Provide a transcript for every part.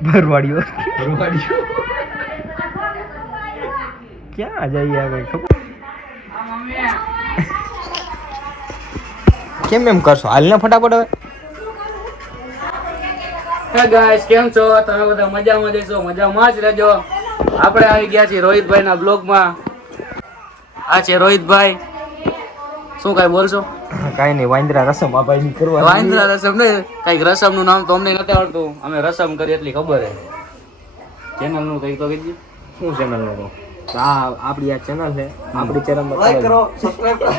ભરવાડીઓ ભરવાડીઓ ક્યાં જઈએ આગળ ખબર કેમ એમ કરશો હાલ ને ફટાફટ હવે હે ગાઈસ કેમ છો તમે બધા મજામાં જશો મજામાં જ રહેજો આપણે આવી ગયા છીએ રોહિતભાઈ ના બ્લોગમાં આ છે રોહિતભાઈ શું કઈ બોલશો કાઈ નહીં વાંદરા રસમ આ ભાઈ કરવા વાંદરા રસમ ને કઈક રસમ નું નામ તો અમને નથી આવડતું અમે રસમ કરી એટલી ખબર હે ચેનલ નું કઈક તો કીધું શું ચેનલ નું આ આપણી આ ચેનલ છે આપણી ચેનલ માં લાઈક કરો સબસ્ક્રાઇબ કરો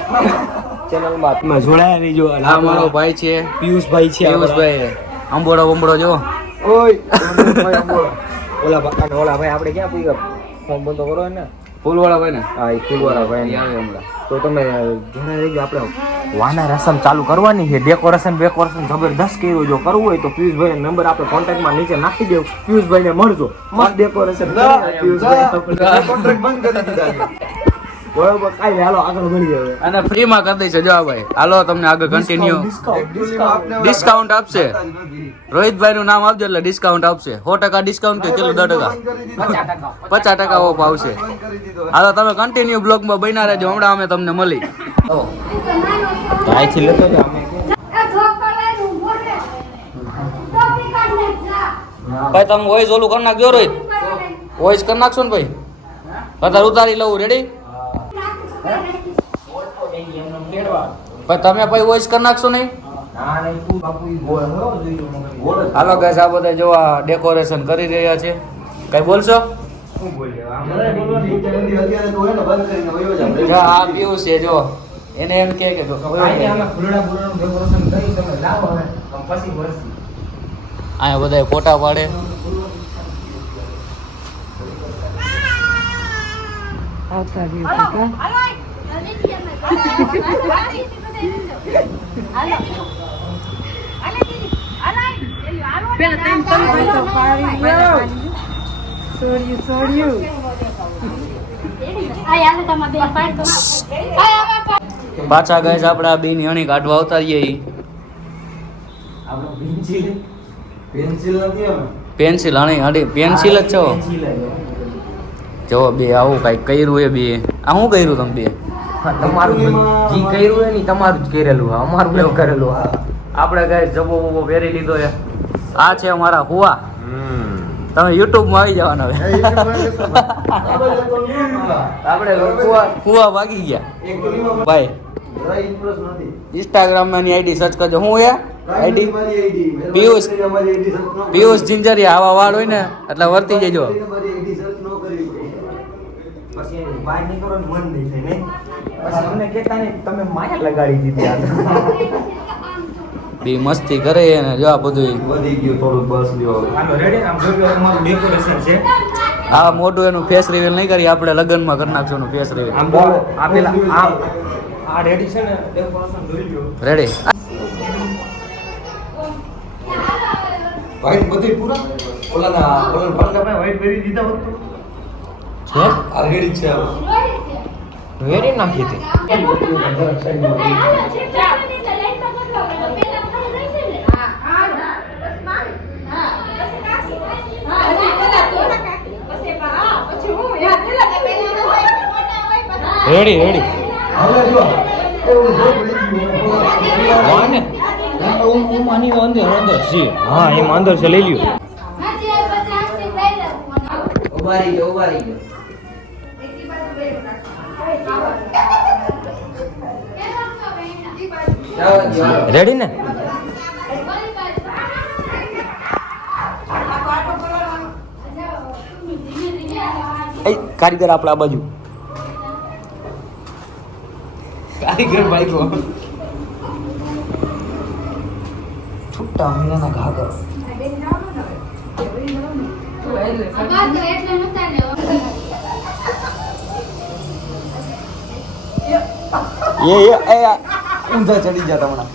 ચેનલ માં તમે જોડાયા રહીજો આ મારો ભાઈ છે પિયુષભાઈ છે પિયુષભાઈ અંબોડો જો ઓય ઓલા ભાઈ આપણે ક્યાં પૂઈ ગયા ફોન બંધ કરો ને ફૂલવાળા ભાઈ ને હા એ ફૂલવાળા ભાઈ આવે હમણાં તો તમે જોડાઈ રહીજો આપણે વાના રસમ ચાલુ કરવાની છે ડેકોરેશન જબરદસ્ત કર્યું જો કરવું હોય તો પિયુષભાઈ નંબર આપણે કોન્ટેક્ટમાં નીચે નાખી દેવું પિયુષભાઈ ને મળજો મસ્ત ડેકોરેશન પિયુષભાઈ કોન્ટ્રાક્ટ બંધ કરી દીધા બરોબર કાઈ હાલો આગળ મળી જાય અને ફ્રી માં કરી દઈશું જો ભાઈ હાલો તમને આગળ કન્ટિન્યુ ડિસ્કાઉન્ટ આપશે રોહિતભાઈ નું નામ આપજો એટલે ડિસ્કાઉન્ટ આપશે 100% ડિસ્કાઉન્ટ કે કેટલું 10% 50% ઓફ આવશે હાલો તમે કન્ટિન્યુ બ્લોગ માં બન્યા રહેજો હમણાં અમે તમને મળી અહીંથી લેતો જ અમે ભાઈ તમે વોઇસ ઓલું કરી નાખજો રોહિત વોઇસ કરી નાખશો ને ભાઈ અત્યારે ઉતારી લઉં રેડી તમે ભાઈ વોઇસ કરી નાખશો નહીં હાલો ગાઈસ આ બધા જો આ ડેકોરેશન કરી રહ્યા છે કઈ બોલશો આ પિયુષ છે જો એને એમ કે અહીંયા બધા ફોટા પાડે પાછા ગાઈસ આપડા બેની અણી કાઢવા અવતારીએ પેન્સિલ અણી પેન્સિલ જ છો જો બે આવું કઈ કર્યું એ બે આ શું કર્યું તમે બે તમારું જી કર્યું એ નહીં તમારું જ કરેલું અમારું કેવું કરેલું આપણે ગાઈસ જબો બબો પહેરી લીધો છે આ છે અમારા હુવા તમે યુટ્યુબ માં આવી જવાના હવે આપણે હુવા ભાગી ગયા ભાઈ ઇન્સ્ટાગ્રામ માં આઈડી સર્ચ કરજો હું એ આઈડી પિયુષ જિંજરિયા આવા વાળ હોય ને એટલે વર્તી જજો પછી બાય નહીં કરો મન નહીં થાય નહીં પછી અમને કહેતા નહીં તમે માયા લગાડી દીધી આ બી મસ્તી કરે ને જો આ બધું વધી ગયું થોડું બસ લ્યો હાલો રેડી આમ જોજો અમારું ડેકોરેશન છે આ મોટું એનું ફેસ રિવીલ નહીં કરી આપણે લગનમાં કરી નાખશું એનું ફેસ રિવીલ આમ બોલો આ પેલા આમ આ રેડી છે ને ડેકોરેશન જોઈ લ્યો રેડી વાઈટ બધી પૂરા ઓલા ફરકા ભાઈ વાઈટ વેરી દીધા હોત તો છે આ રેડી છે વેરી નાખી હતી રેડી રેડી હા એમ અંદર છે લઈ લ્યો રેડી ને કારીગર આપણા બાજુ કારીગર ભાઈ કો છૂટા મીના ઘા કરો એ ઊંધા ચડી ગયા હમણાં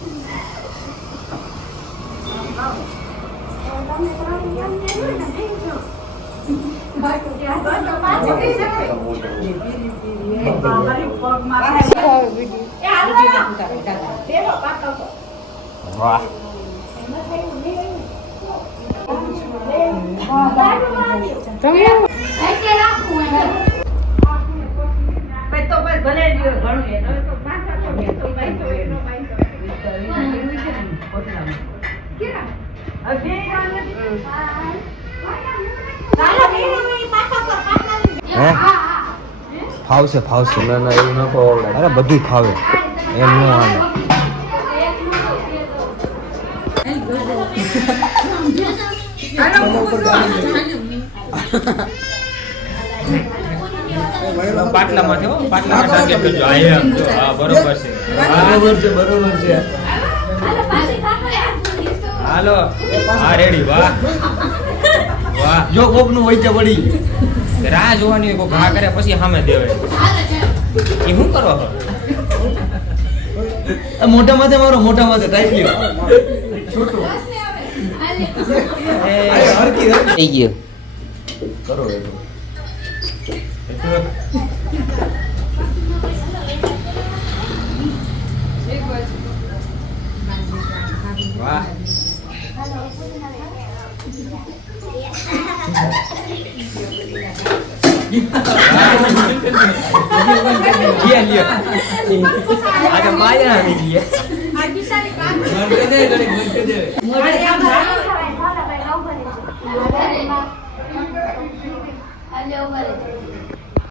વાહ હે ફાવશે ફાવશે ના ના એવું ન ખવાય. અરે બધું ફાવે એમ ન આવે. પાટલામાંથી હો, પાટલામાં ટાર્ગેટ કરજો. આ એમ જો, હા બરોબર છે. બરોબર છે. હાલો હા રેડી. વાહ વાહ. જો કોકનું વચ્ચે પડી રાહ જોવાની હોય, કોઈ ઘા કરે પછી સામે દેવાય. એ શું કરો છો? મોટા માથે મારો મોટા માથે ટાઈટ લ્યો. થઈ ગયો. કરો એ તો. વાહ. લ્યો લ્યો. આજે માયા આવી ગઈ.